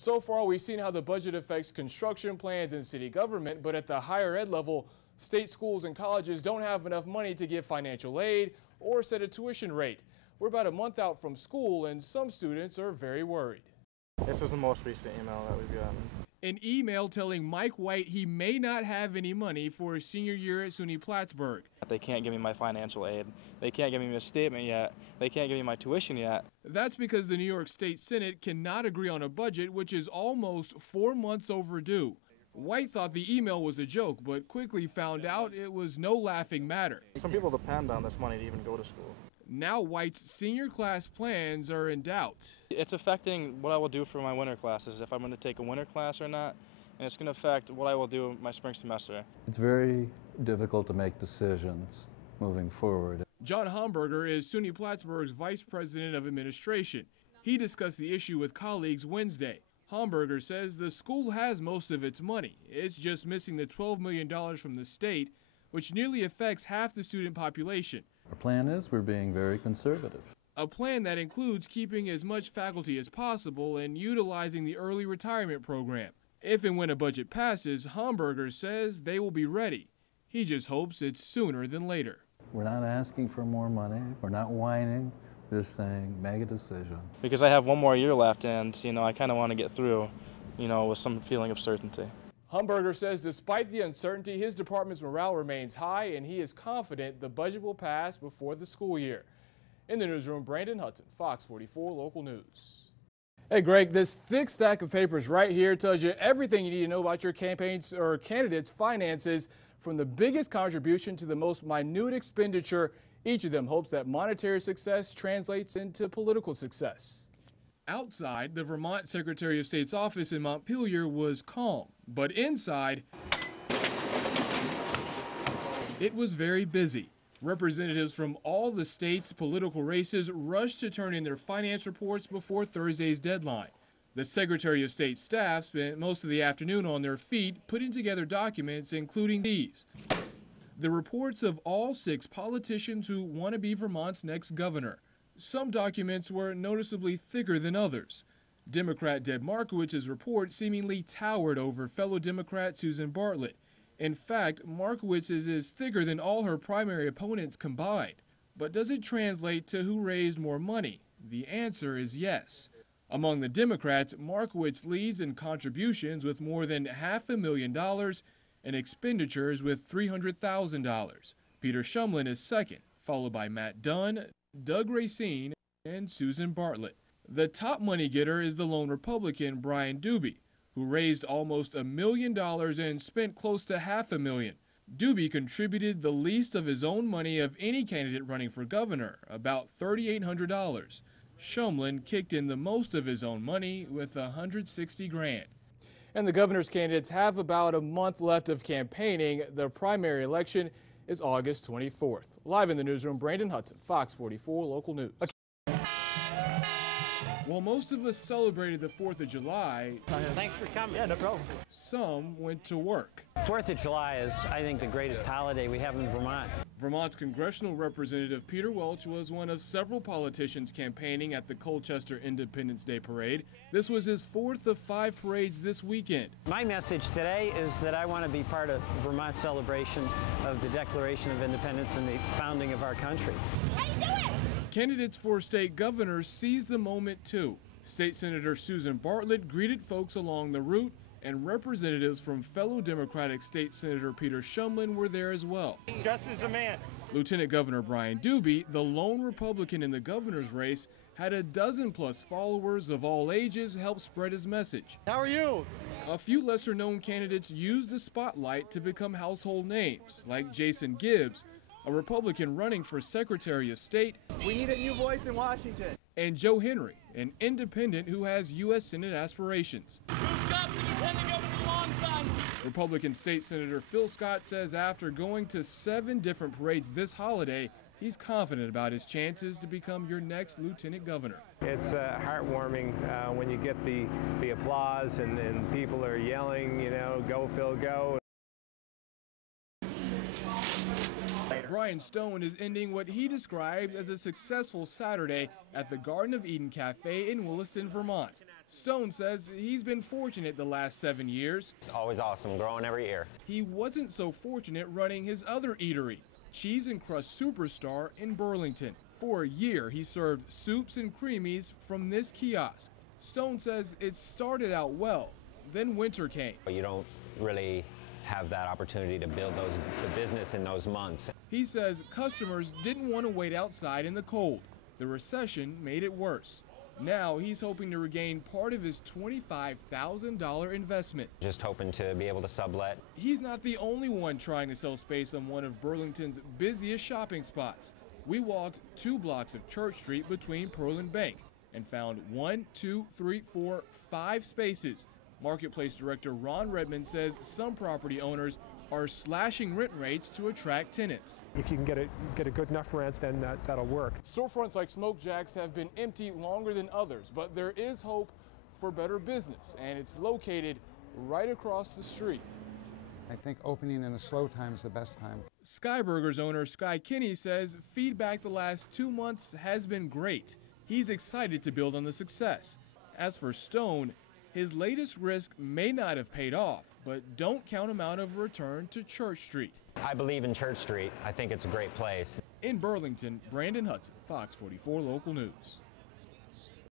So far, we've seen how the budget affects construction plans and city government, but at the higher ed level, state schools and colleges don't have enough money to give financial aid or set a tuition rate. We're about a month out from school, and some students are very worried. This was the most recent email that we've gotten. An email telling Mike White he may not have any money for his senior year at SUNY Plattsburgh. They can't give me my financial aid. They can't give me a statement yet. They can't give me my tuition yet. That's because the New York State Senate cannot agree on a budget, which is almost 4 months overdue. White thought the email was a joke, but quickly found out it was no laughing matter. Some people depend on this money to even go to school. Now White's senior class plans are in doubt. It's affecting what I will do for my winter classes, if I'm going to take a winter class or not, and it's going to affect what I will do my spring semester. It's very difficult to make decisions moving forward. John Hamburger is SUNY Plattsburgh's Vice President of Administration. He discussed the issue with colleagues Wednesday. Hamburger says the school has most of its money. It's just missing the $12 million from the state, which nearly affects half the student population. Our plan is we're being very conservative. A plan that includes keeping as much faculty as possible and utilizing the early retirement program. If and when a budget passes, Hamburger says they will be ready. He just hopes it's sooner than later. We're not asking for more money. We're not whining. We're just saying, make a decision. Because I have one more year left, and I kind of want to get through, with some feeling of certainty. Hamburger says despite the uncertainty, his department's morale remains high, and he is confident the budget will pass before the school year. In the newsroom, Brandon Hudson, Fox 44 Local News. Hey Greg, this thick stack of papers right here tells you everything you need to know about your campaign's or candidate's finances, from the biggest contribution to the most minute expenditure. Each of them hopes that monetary success translates into political success. Outside, the Vermont Secretary of State's office in Montpelier was calm, but inside, it was very busy. Representatives from all the state's political races rushed to turn in their finance reports before Thursday's deadline. The Secretary of State's staff spent most of the afternoon on their feet putting together documents, including these. The reports of all 6 politicians who want to be Vermont's next governor. Some documents were noticeably thicker than others. Democrat Deb Markowitz's report seemingly towered over fellow Democrat Susan Bartlett. In fact, Markowitz's is thicker than all her primary opponents combined. But does it translate to who raised more money? The answer is yes. Among the Democrats, Markowitz leads in contributions with more than $500,000 and expenditures with $300,000. Peter Shumlin is second, followed by Matt Dunn, Doug Racine, and Susan Bartlett. The top money getter is the lone Republican Brian Doobie, who raised almost $1 million and spent close to $500,000. Doobie contributed the least of his own money of any candidate running for governor, about $3,800. Shumlin kicked in the most of his own money with $160,000. And the governor's candidates have about a month left of campaigning. The primary election is August 24th. Live in the newsroom, Brandon Hudson, Fox 44 Local News. While most of us celebrated the 4th of July, thanks for coming. Yeah, no problem. Some went to work. 4th of July is, I think, the greatest holiday we have in Vermont. Vermont's congressional representative Peter Welch was one of several politicians campaigning at the Colchester Independence Day Parade. This was his 4th of 5 parades this weekend. My message today is that I want to be part of Vermont's celebration of the Declaration of Independence and the founding of our country. How you doing? Candidates for state governors seized the moment too. State Senator Susan Bartlett greeted folks along the route, and representatives from fellow Democratic State Senator Peter Shumlin were there as well. Justice a man. Lieutenant Governor Brian Doobie, the lone Republican in the governor's race, had a dozen-plus followers of all ages help spread his message. How are you? A few lesser-known candidates used the spotlight to become household names, like Jason Gibbs, a Republican running for Secretary of State. We need a new voice in Washington. And Joe Henry, an independent who has U.S. Senate aspirations. Republican State Senator Phil Scott says after going to 7 different parades this holiday, he's confident about his chances to become your next lieutenant governor. It's heartwarming when you get the applause and people are yelling, go Phil, go. Later. Brian Stone is ending what he describes as a successful Saturday at the Garden of Eden Cafe in Williston, Vermont. Stone says he's been fortunate the last 7 years. It's always awesome, growing every year. He wasn't so fortunate running his other eatery, Cheese and Crust Superstar in Burlington. For a year, he served soups and creamies from this kiosk. Stone says it started out well, then winter came. But you don't really have that opportunity to build the business in those months. He says customers didn't want to wait outside in the cold. The recession made it worse. Now he's hoping to regain part of his $25,000 investment. Just hoping to be able to sublet. He's not the only one trying to sell space on one of Burlington's busiest shopping spots. We walked 2 blocks of Church Street between Pearl and Bank and found 1, 2, 3, 4, 5 spaces. Marketplace Director Ron Redmond says some property owners are slashing rent rates to attract tenants. If you can get a good enough rent, then that'll work. Storefronts like Smoke Jacks have been empty longer than others, but there is hope for better business, and it's located right across the street. I think opening in a slow time is the best time. Skyburger's owner Sky Kinney says feedback the last 2 months has been great. He's excited to build on the success. As for Stone, his latest risk may not have paid off, but don't count him out of a return to Church Street. I believe in Church Street. I think it's a great place. In Burlington, Brandon Hudson, Fox 44 Local News.